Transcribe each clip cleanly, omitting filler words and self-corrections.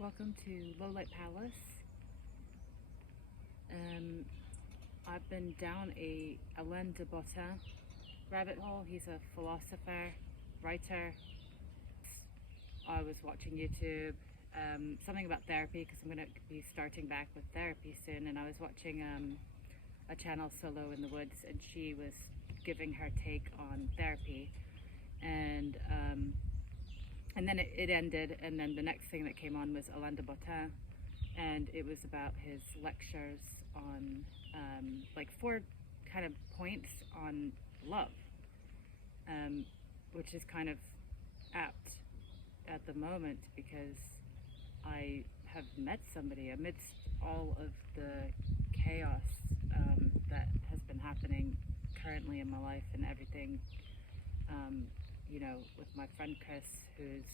Welcome to Low Light Palace. I've been down a Alain de Botton rabbit hole. He's a philosopher, writer. I was watching YouTube, something about therapy because I'm going to be starting back with therapy soon. And I was watching a channel, Solo in the Woods, and she was giving her take on therapy. And then it ended, and then the next thing that came on was Alain de Botton, and it was about his lectures on like 4 kind of points on love, which is kind of apt at the moment because I have met somebody amidst all of the chaos that has been happening currently in my life and everything. With my friend Chris, who's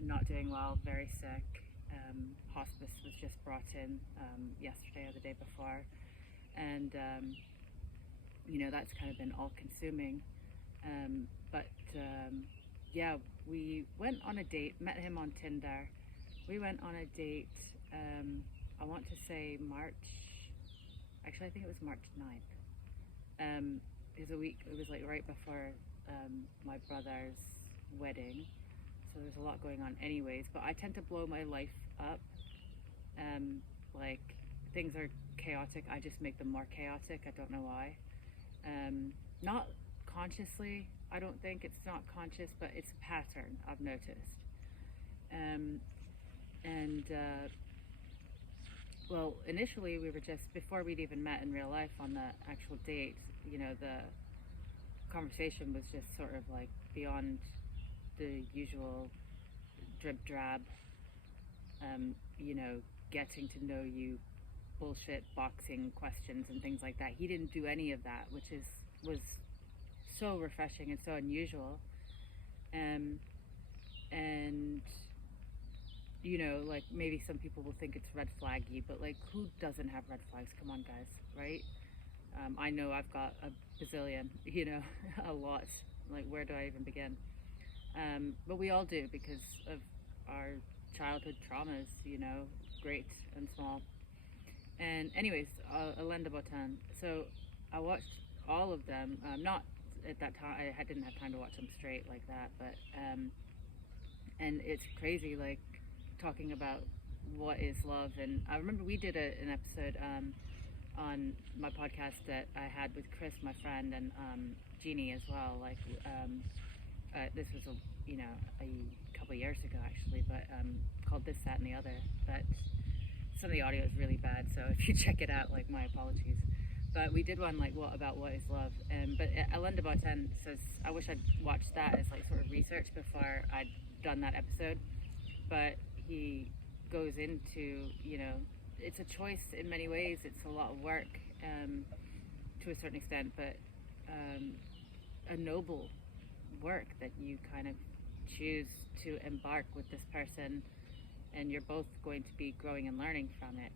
not doing well, very sick. Hospice was just brought in yesterday or the day before, and that's kind of been all-consuming. Yeah, we went on a date, met him on Tinder. We went on a date, I want to say I think it was March 9th. It was like right before my brother's wedding, so there's a lot going on anyways, but I tend to blow my life up. Like, things are chaotic, I just make them more chaotic. I don't know why. Not consciously, I don't think. It's not conscious, but it's a pattern I've noticed. Well, initially we were just, before we'd even met in real life on the actual date, the conversation was just sort of like beyond the usual drib drab, getting to know you bullshit boxing questions and things like that. He didn't do any of that, which was so refreshing and so unusual. Like, maybe some people will think it's red flaggy, but like, who doesn't have red flags? Come on, guys, right? I know I've got a bazillion, a lot. Like, where do I even begin? But we all do because of our childhood traumas, great and small. And anyways, Alain de Botton. So I watched all of them. Not at that time. I didn't have time to watch them straight like that. But and it's crazy, like, talking about what is love. And I remember we did an episode on my podcast that I had with Chris, my friend, and Jeannie as well. Like, this was a couple of years ago actually, but called This, That, and the Other. But some of the audio is really bad, so if you check it out, like, my apologies. But we did one like, what is love? But Alain de Botton says, I wish I'd watched that as like sort of research before I'd done that episode. But he goes into, it's a choice in many ways. It's a lot of work to a certain extent, but a noble work that you kind of choose to embark with this person, and you're both going to be growing and learning from it.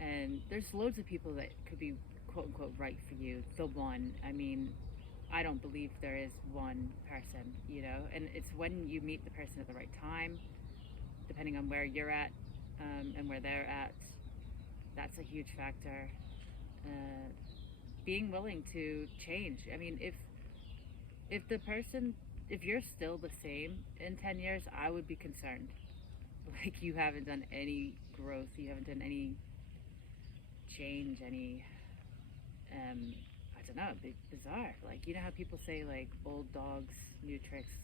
And there's loads of people that could be quote unquote right for you, the one. I mean, I don't believe there is one person, and it's when you meet the person at the right time, depending on where you're at and where they're at. That's a huge factor. Being willing to change. I mean, if you're still the same in 10 years, I would be concerned. Like, you haven't done any growth, you haven't done any change, any I don't know, bizarre. Like, how people say, like, old dogs, new tricks,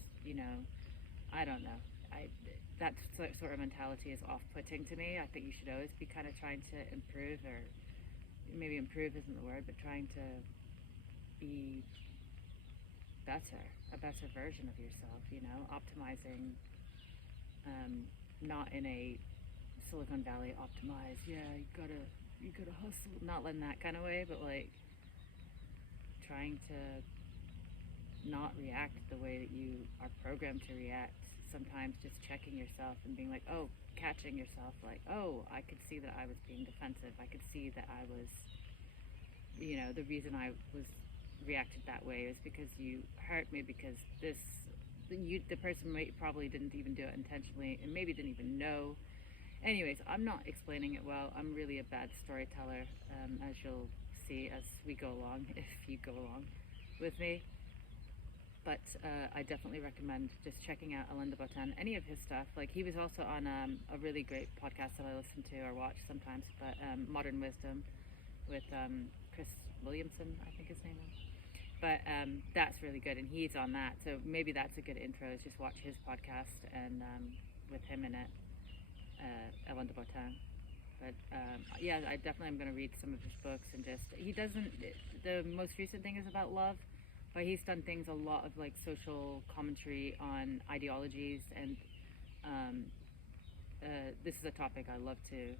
I don't know. That sort of mentality is off-putting to me. I think you should always be kind of trying to improve, or maybe improve isn't the word, but trying to be better, a better version of yourself, optimizing, not in a Silicon Valley optimize, you gotta hustle, not in that kind of way, but like trying to not react the way that you are programmed to react. Sometimes just checking yourself and being like, catching yourself, like, I could see that I was being defensive. I could see that I was, the reason I was reacted that way is because you hurt me, because this the person probably didn't even do it intentionally, and maybe didn't even know. Anyways, I'm not explaining it well. I'm really a bad storyteller, as you'll see as we go along, if you go along with me. But I definitely recommend just checking out Alain de Botton, any of his stuff. Like, he was also on a really great podcast that I listen to or watch sometimes, but Modern Wisdom with Chris Williamson, I think his name is. But that's really good, and he's on that. So maybe that's a good intro, is just watch his podcast and with him in it, Alain de Botton. But yeah, I definitely am going to read some of his books, and just, he doesn't, the most recent thing is about love, but he's done things, a lot of like social commentary on ideologies, and this is a topic I love to,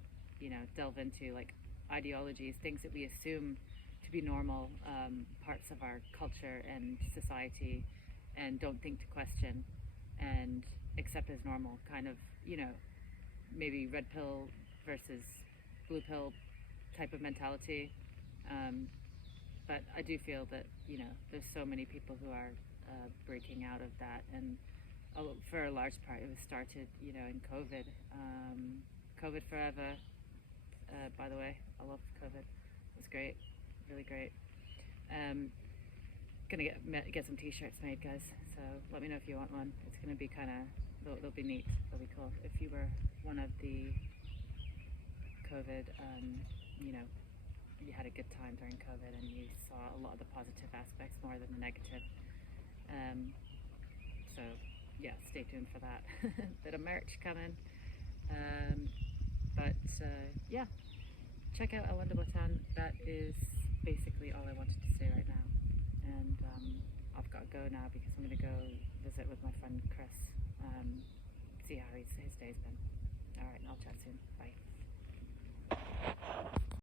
delve into, like ideologies, things that we assume to be normal, parts of our culture and society, and don't think to question and accept as normal, kind of, maybe red pill versus blue pill type of mentality. But I do feel that, there's so many people who are breaking out of that, and for a large part it was started, in COVID. COVID forever, by the way. I love COVID. It was great, really great. Gonna get some t-shirts made, guys, so let me know if you want one. It's gonna be kind of, they'll be neat, they'll be cool. If you were one of the COVID, you had a good time during COVID and you saw a lot of the positive aspects more than the negative. So yeah, stay tuned for that. Bit of merch coming. But yeah, check out Alain de Botton. That is basically all I wanted to say right now. And I've got to go now because I'm going to go visit with my friend Chris, see how his day's been. Alright, and I'll chat soon.